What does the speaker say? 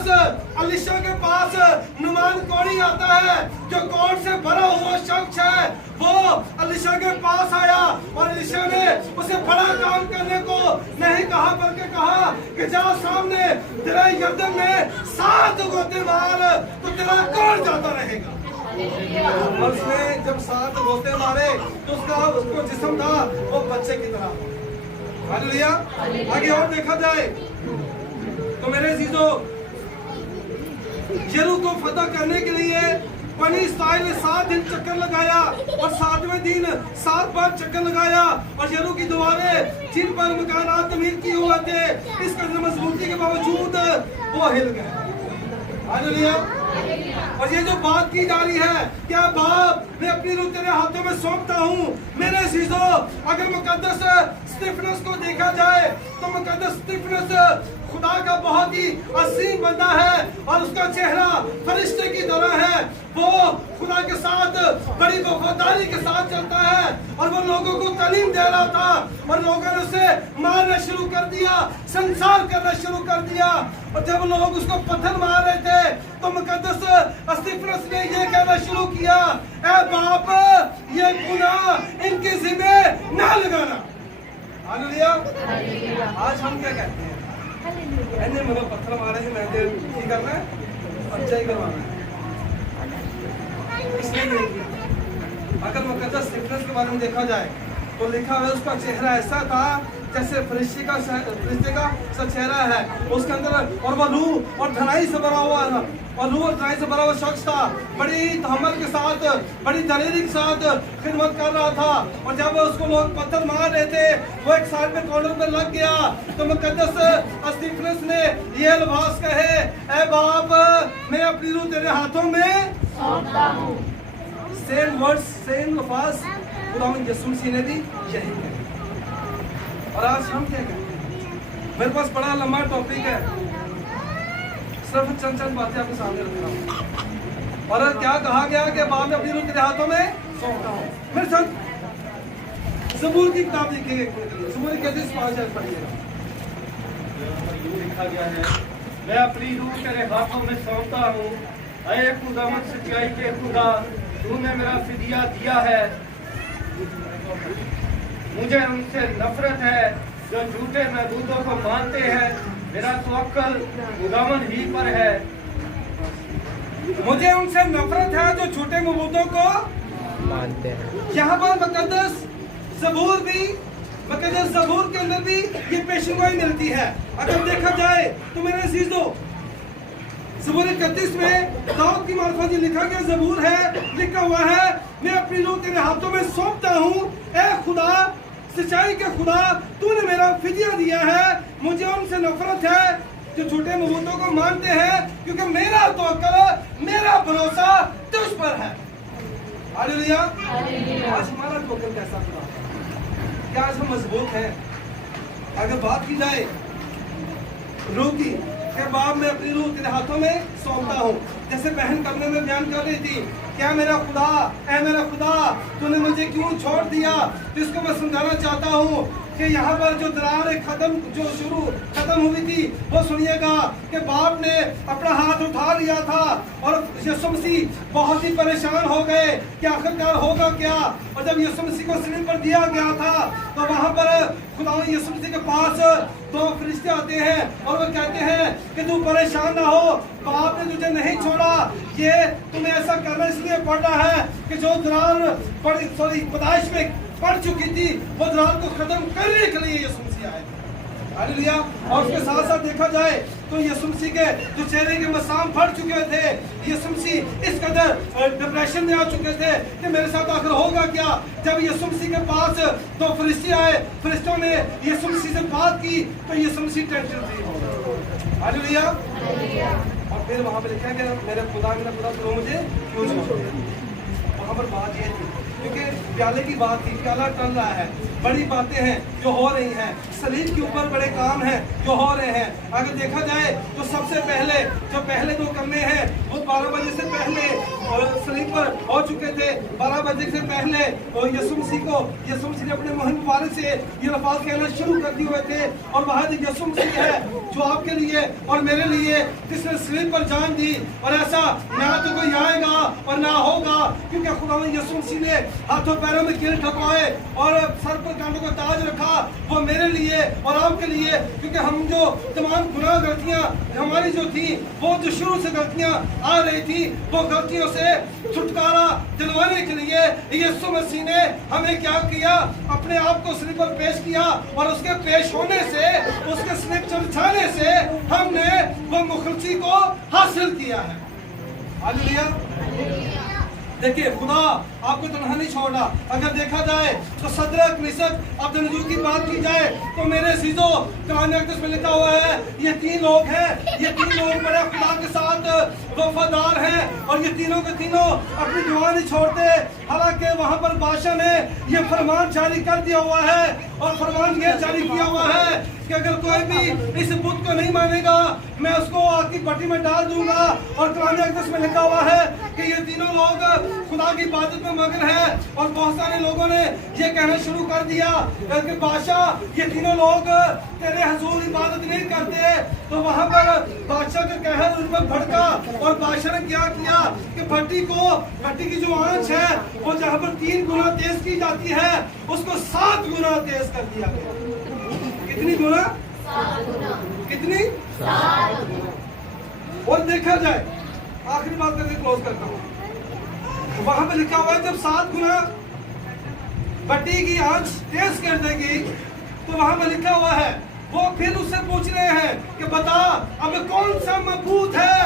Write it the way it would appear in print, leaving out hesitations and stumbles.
मुकद्दस अलीशा के पास नुमान कोढ़ी आता है, जो कोढ़ से भरा हुआ शख्स है, वो अलीशा के पास आया और अलीशा ने उसे बड़ा काम करने को नहीं कहा, बल्कि कहा कि जा सामने तेरा यरदन में 7 गोते मार तो तेरा कोढ़ जाता रहेगा। और उसने जब 7 गोते मारे तो उसको जिस्म था वो बच्चे की तरह। हालेलुया। आगे और देखा जाए तो मेरे अजीजों, यरीहो को फतह करने के लिए बनी इस्राएल ने 7 दिन चक्कर लगाया और 7वें दिन 7 बार चक्कर लगाया और यरीहो की दीवारें जिन पर मकानात तमीर किए हुए थे इस कदर मजबूती के बावजूद वो हिल गए। हालेलुया। और ये जो बात की जा रही है, क्या बाप मैं अपनी रूह तेरे हाथों में सौंपता हूँ। मेरे अजीजों, अगर मुकद्दस स्तिफनस को देखा जाए तो मुकद्दस स्तिफनस खुदा का बहुत ही असीम बंदा है और उसका चेहरा फरिश्ते की तरह है। वो खुदा के साथ बड़ी वफादारी के साथ चलता है और वो लोगों को तालीम दे रहा था और लोगों ने उसे मारना शुरू कर दिया, संसार करना शुरू कर दिया। और जब लोग उसको पत्थर मार रहे थे तो मुकद्दस स्तिफनस ने ये कहना शुरू किया, ऐ बाप ये गुनाह इनके ज़िम्मे ना लगाना। हालेलुया। आज हम क्या कहते हैं, मैंने मुझे पत्थर मारे हैं, मैंने ठीक करना है, अच्छा ही करवाना है, इसलिए नहीं किया। अगर मुकद्दस स्तिफनस के बारे में देखा जाए तो लिखा है उसका चेहरा ऐसा था जैसे फरिश्ते का सा चेहरा है, उसके अंदर और वो रूह और धनाई से भरा हुआ था और रूह और धनाई से भरा हुआ शख्स था। बड़ी तहम्मुल के साथ, बड़ी दलेरी के साथ खिदमत कर रहा था। और जब उसको लोग पत्थर मार रहे थे वो एक साइड में कॉर्नर में लग गया तो मुकद्दस स्तिफनस ने ये अल्फाज कहे, ऐ बाप मैं अपनी रूह तेरे हाथों में सौंपता हूँ। सेम वर्ड्स, सेम अल्फाज खुदावंद यीशु मसीह ने भी यही कहे। और आज हम क्या कहते हैं, मेरे पास बड़ा लंबा टॉपिक है, सिर्फ चंद बातें आपके सामने रख रहा हूँ। और क्या कहा गया कि बाप मैं अपनी रूह तेरे हाथों में सौंपता हूँ। मेरे साथ ज़बूर की किताब लिखी है, ज़बूर की 35 पढ़िएगा। लिखा गया है, मैं अपनी रूह तेरे हाथों में सौंपता हूँ। ऐ खुदावंद सच्चाई के खुदा, तूने मेरा फिदिया दिया है। मुझे उनसे नफरत है जो झूठे महबूदों को मानते हैं। मेरा तवक्कुल खुदावंद ही पर है। मुझे उनसे नफरत है जो झूठे महबूदों को मानते हैं। यहाँ पर मुकद्दस ज़बूर के अंदर भी ये पेशगोई मिलती है। अगर देखा जाए तो मेरे अजीजों, ज़बूर 31 में दाऊद की मार्फत लिखा गया ज़बूर है, लिखा हुआ है, मैं अपनी रूह तेरे हाथों में सौंपता हूँ। ऐ खुदा, सच्चाई के खुदा, तूने मेरा फिदिया दिया है। मुझे उनसे नफरत है जो झूठे महबूदों को मानते हैं, क्योंकि मेरा तवक्कुल, मेरा भरोसा तुझ पर है। हालेलुया। आज हमारा तवक्कुल कैसा खुदा, क्या आज हम मजबूत हैं? अगर बात की जाए रूह की, बाप मैं अपनी रूह तेरे हाथों में सौंपता हूँ, जैसे बहन कमरे में बयान कर रही थी, क्या मेरा खुदा, ऐ मेरा खुदा, तूने मुझे क्यों छोड़ दिया। तो इसको मैं समझाना चाहता हूँ कि यहाँ पर जो दरार खत्म हुई थी वो सुनिएगा कि बाप ने अपना हाथ उठा लिया था और यीशु मसीह बहुत ही परेशान हो गए कि आखिरकार होगा क्या। और जब यीशु मसीह को सलीब पर दिया गया था तो वहाँ पर खुदा यीशु मसीह के पास 2 फरिश्ते आते हैं और वो कहते हैं कि तू परेशान ना हो, बाप ने तुझे नहीं छोड़ा। ये तुम्हें ऐसा करना इसलिए पड़ रहा है कि जो दरार पैदाइश में पड़ चुकी थी वो दरार को खत्म करने के लिए यीशु मसीह आए थे। हालेलुया। और उसके साथ साथ देखा जाए तो यीशु मसीह के जो चेहरे के मसाम फट चुके थे, यीशु मसीह इस कदर डिप्रेशन में आ चुके थे कि मेरे साथ आखिर होगा क्या। जब यीशु मसीह के पास 2 फरिश्ते आए, फरिश्तों ने यीशु मसीह से बात की तो यीशु मसीह टेंशन फ्री हो गए। हालेलुया। और फिर वहां पर लिखा गया, मेरे खुदा तूने मुझे क्यों छोड़ दिया। वहां पर बात ये थी क्योंकि प्याले की बात थी, प्याला टल रहा है, बड़ी बातें हैं जो हो रही हैं, सलीब के ऊपर बड़े काम हैं जो हो रहे हैं। अगर देखा जाए तो सबसे पहले जो पहले 2 करने हैं वो 12 बजे से पहले सलीब पर हो चुके थे। 12 बजे से पहले यीशु मसीह ने अपने मुंह मुबारक से ये अल्फाज कहना शुरू कर दिए हुए थे। और वहाँ यीशु मसीह है जो आपके लिए और मेरे लिए जिसने सलीब पर जान दी, और ऐसा ना तो कोई आएगा और ना होगा, क्योंकि खुदा यीशु मसीह ने हाथों पैरों में कील ठोकाए और सर पर कांटों का ताज रखा, वो मेरे लिए और आपके लिए। क्योंकि हम जो तमाम गुनाह गलतियां हमारी जो थी, वो जो शुरू से गलतियां आ रही थी, वो गलतियों से छुटकारा दिलवाने के लिए यीशु मसीह ने हमें क्या किया, अपने आप को सलीब पर पेश किया। और उसके पेश होने से, उसके सलीब चढ़ाने से हमने वो मुखलसी को हासिल किया है। हालेलुया। देखिए, खुदा आपको तन्हा नहीं छोड़ा। अगर देखा जाए तो सदरक, मिशक, अबदनजो की बात की जाए तो मेरे सीजो कुरान में लिखा हुआ है, ये 3 लोग हैं, ये 3 लोग बड़े खुदा के साथ वफादार हैं, और ये तीनों के तीनों अपनी दुआ नहीं छोड़ते। हालांकि वहां पर बादशाह ने ये फरमान जारी कर दिया हुआ है, और फरमान ये जारी किया हुआ है कि अगर कोई भी इस बुत को नहीं मानेगा, मैं उसको आग की भट्टी में डाल दूंगा। और कुरान में लिखा हुआ है कि ये तीनों लोग खुदा की इबादत में मगन है। और बहुत सारे लोगों ने ये कहना शुरू कर दिया कि बादशाह, ये तीनों लोग तेरे हुजूर इबादत नहीं करते। तो वहां पर बादशाह का कहर उन पर भड़का, और बादशाह ने क्या किया कि भट्टी की जो आंच है, वो जहां पर 3 गुना तेज की जाती है, उसको 7 गुना तेज कर दिया गया। कितनी गुना? 7 गुना। कितनी? 7 गुना। और देखा जाए, आखिरी बात करके क्लोज करता हूँ, वहां पे लिखा हुआ है जब 7 गुना भट्टी की आंच तेज कर देगी, तो वहां पे लिखा हुआ है वो फिर उससे पूछ रहे हैं कि बता अब कौन सा मबूत है